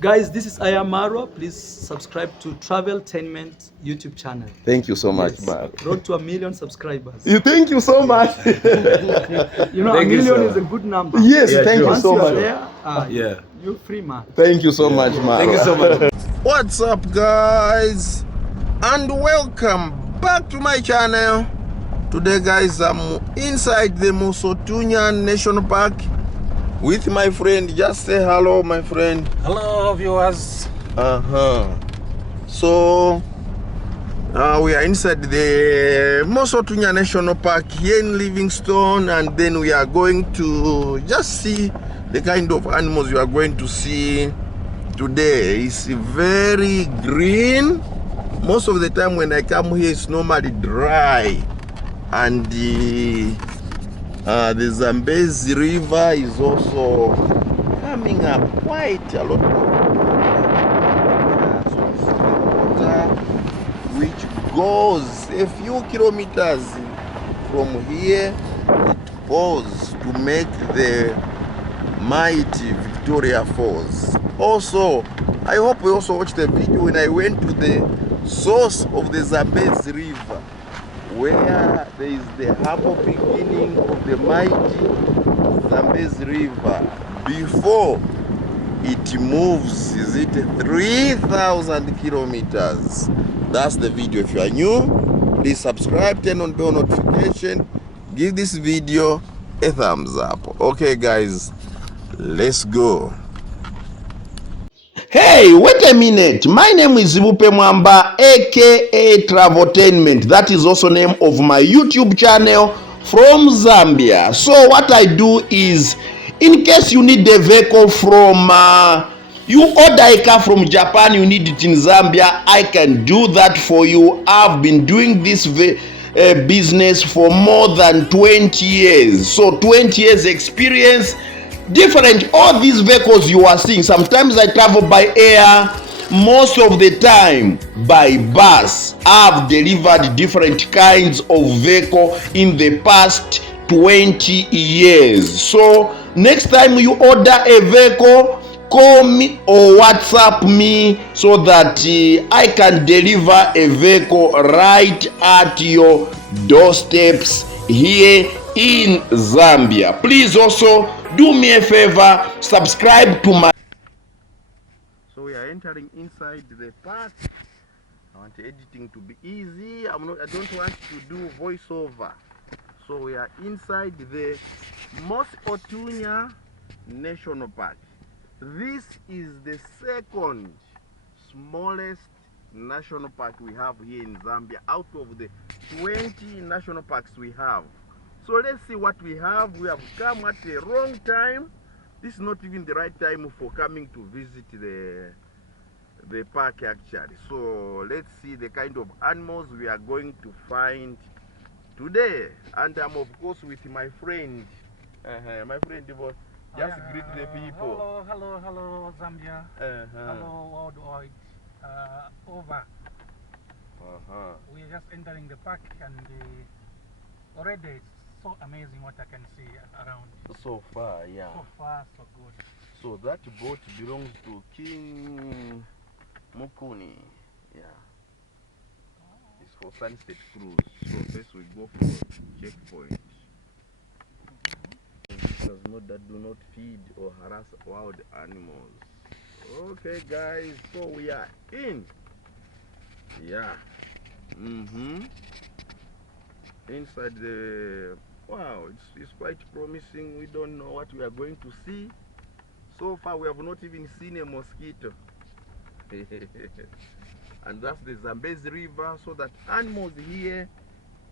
Guys, this is Ayamaro. Please subscribe to Traveltainment YouTube channel. Thank you so much, Yes, man. road to 1 million subscribers. Thank you so much. You know, Thank a you, million sir. is a good number. Yes, Yeah, thank sure. you Once so you are much. there, Yeah. you're free, man. Thank you so Yeah. much, man. Thank you so much. What's up, guys? And welcome back to my channel. Today, guys, I'm inside the Mosi O Tunya National Park with my friend. Just say hello, my friend. Hello, viewers. So we are inside the Mosi O Tunya National Park here in Livingstone, and then we are going to just see the kind of animals you are going to see today. It's very green. Most of the time when I come here, it's normally dry, and the Zambezi River is also coming up quite a lot of so this is the water which goes a few kilometers from here. It goes to make the mighty Victoria Falls. Also, I hope you also watched the video when I went to the source of the Zambezi River, where there is the humble beginning of the mighty Zambezi River before it moves. Is it 3,000 kilometers? That's the video. If you are new, please subscribe, turn on bell notification, give this video a thumbs up. Okay, guys, let's go. Hey, wait a minute. My name is Zibupe Mwamba, aka Traveltainment. That is also name of my YouTube channel from Zambia. So what I do is, in case you need a vehicle from you order a car from Japan, you need it in Zambia, I can do that for you. I've been doing this business for more than 20 years. So 20 years experience. Different, all these vehicles you are seeing, sometimes I travel by air, most of the time by bus. I've delivered different kinds of vehicle in the past 20 years. So next time you order a vehicle, call me or WhatsApp me so that I can deliver a vehicle right at your doorsteps here in Zambia. Please also do me a favor, subscribe to my. So we are entering inside the park. I want editing to be easy. I don't want to do voiceover. So we are inside the Mosi O Tunya National Park. This is the second smallest national park we have here in Zambia out of the 20 national parks we have. So let's see what we have. We have come at a wrong time. This is not even the right time for coming to visit the park actually. So let's see the kind of animals we are going to find today. And I'm of course with my friend. My friend, just greet the people. Hello, Zambia. Hello, worldwide. Over. We are just entering the park, and already it's so amazing what I can see around. So far, yeah. So far, so good. So that boat belongs to King Mukuni. Yeah. It's for sunset cruise. So first we go for checkpoint. That do not feed or harass wild animals. Okay, guys, so we are in. Yeah. Inside the, wow, it's quite promising. We don't know what we are going to see. So far we have not even seen a mosquito. And that's the Zambezi River, so that animals here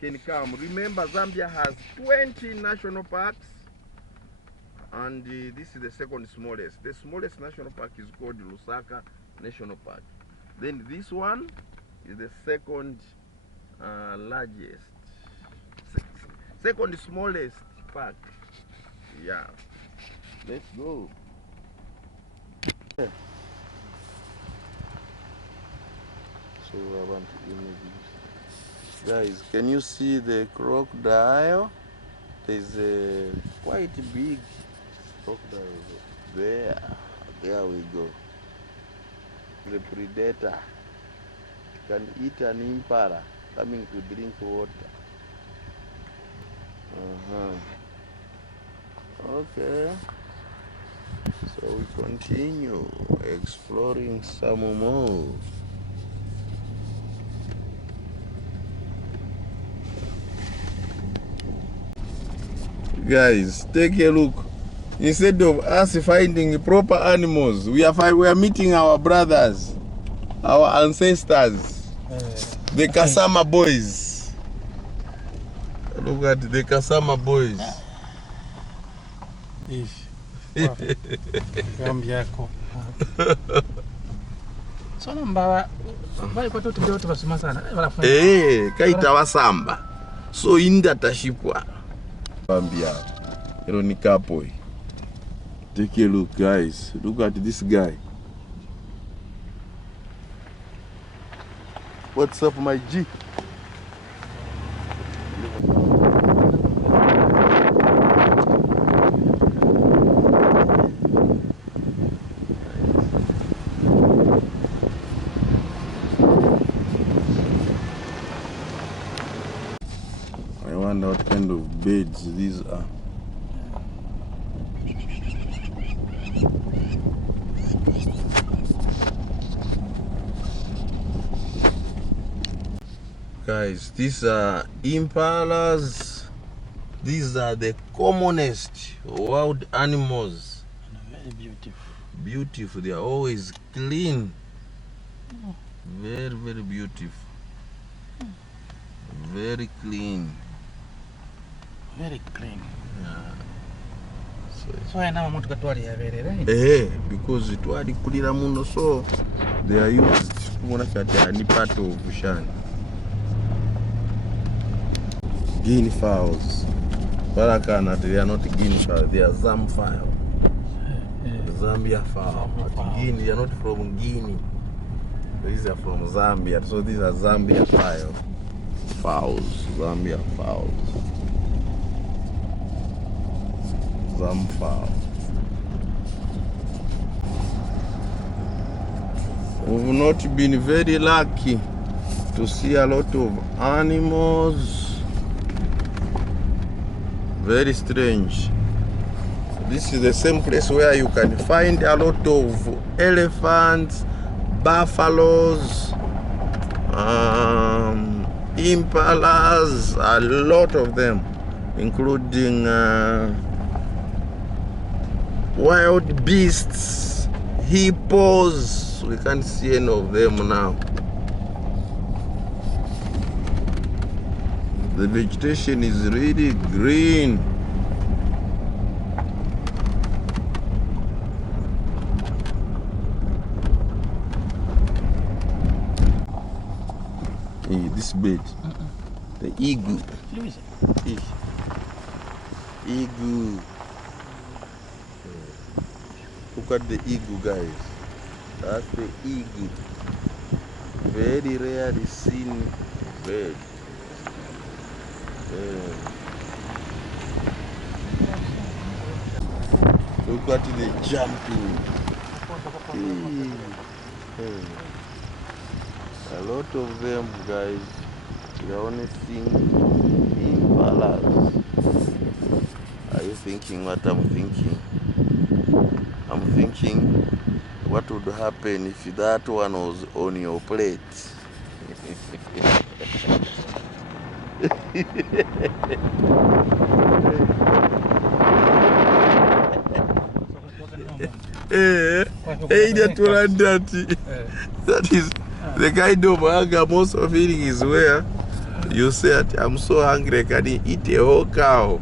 can come. Remember, Zambia has 20 national parks, and this is the second smallest. The smallest national park is called Lusaka National Park. Then this one is the second largest, second smallest park. Yeah, let's go. So I want to image. Guys, can you see the crocodile? There's a quite big crocodile there. There we go. The predator can eat an impala coming to drink water. Okay. So we continue exploring some more. Guys, take a look. Instead of us finding proper animals, we are meeting our brothers, our ancestors, the Kasama boys. Look at the Kasama boys. Kaita wasamba. So inda tashipwa. Zambia. Ironikapoi. Take a look, guys. Look at this guy. What's up, my G? I wonder what kind of birds these are. Guys, these are impalas. These are the commonest wild animals. Very beautiful. Beautiful. They are always clean. Very, very beautiful. Very clean. Very clean. Yeah. So I know what to right? Because it was kulira muno, so they are used to part of Bushani. Guinea fowls. Parakana, they are not guinea fowls, they are Zamfowl. Zambia fowl. Guinea, they are not from Guinea. These are from Zambia. So these are Zambia fowls. Zambia fowls. Zamfowl. We've not been very lucky to see a lot of animals. Very strange. This is the same place where you can find a lot of elephants, buffaloes, impalas, a lot of them, including wild beasts, hippos. We can't see any of them now. The vegetation is really green. Hey, this bird, the eagle. Eagle. Look at the eagle, guys. That's the eagle. Very rarely seen bird. Look at the jumping. A lot of them, guys. We are only seeing impalas. Are you thinking what I'm thinking? I'm thinking what would happen if that one was on your plate. That is the kind of hunger most of eating is where you say that I'm so hungry I can eat a whole cow.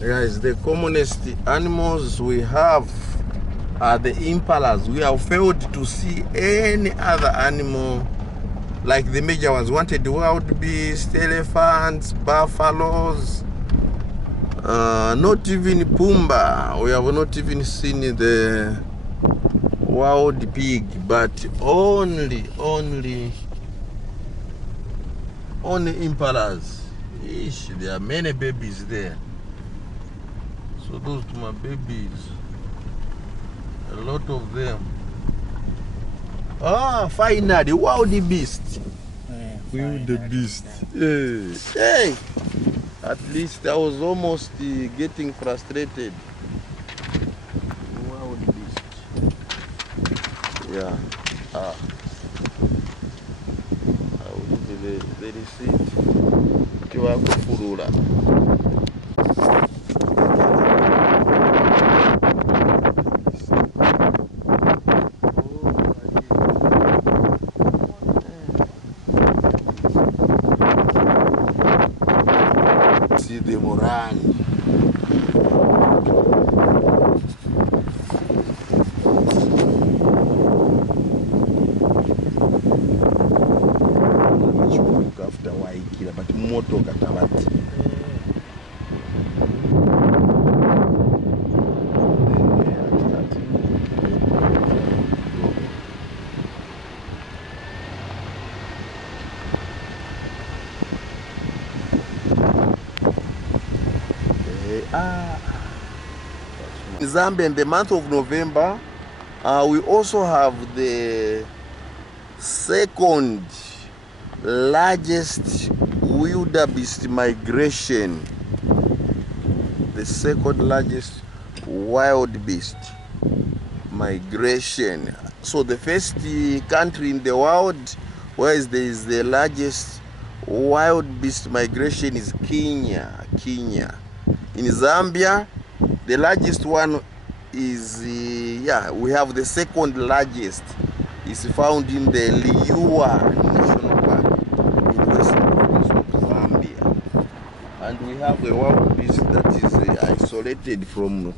Guys, the commonest animals we have are the impalas. We have failed to see any other animal like the major ones. Wanted wild beasts, elephants, buffaloes, not even Pumba. We have not even seen the wild pig, but only impalas. Ish, there are many babies there. So those are my babies. A lot of them. Ah, finally, wild beast. Wild beast. Hey, at least I was almost getting frustrated. Wild beast. Yeah. Ah. I will give the receipt. Furula. See them run. After waikira but moto katabati. In Zambia, in the month of November, we also have the second largest wildebeest migration. The second largest wild beast migration. So the first country in the world where there is the largest wild beast migration is Kenya. In Zambia, the largest one is we have the second largest. It's found in the Renewal National Park in western province of Zambia. And we have a wild beast that is isolated from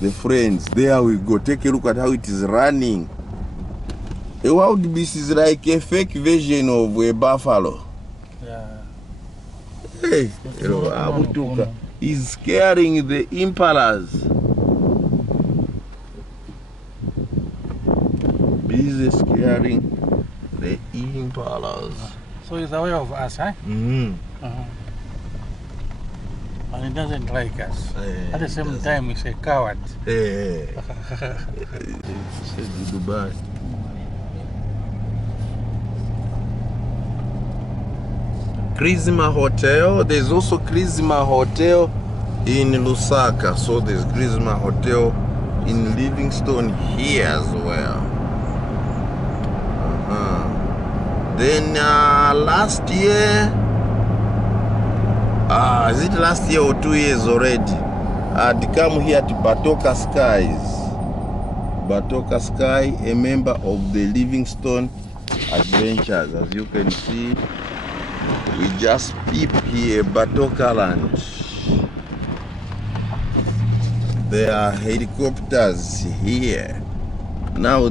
the friends. There we go. Take a look at how it is running. A wild beast is like a fake version of a buffalo. Yeah. Hey, Abutuka is scaring the impalas. Busy scaring the impalas. So he's aware of us, huh? Mm-hmm. And he doesn't like us. At the same time, he's a coward. Dubai. Chrisma Hotel. There's also Chrisma Hotel in Lusaka. So there's Chrisma Hotel in Livingstone here as well. Then last year, is it last year or 2 years already? I'd come here to Batoka Sky, a member of the Livingstone Adventures. As you can see, we just peep here, Batoka Land. There are helicopters here. Now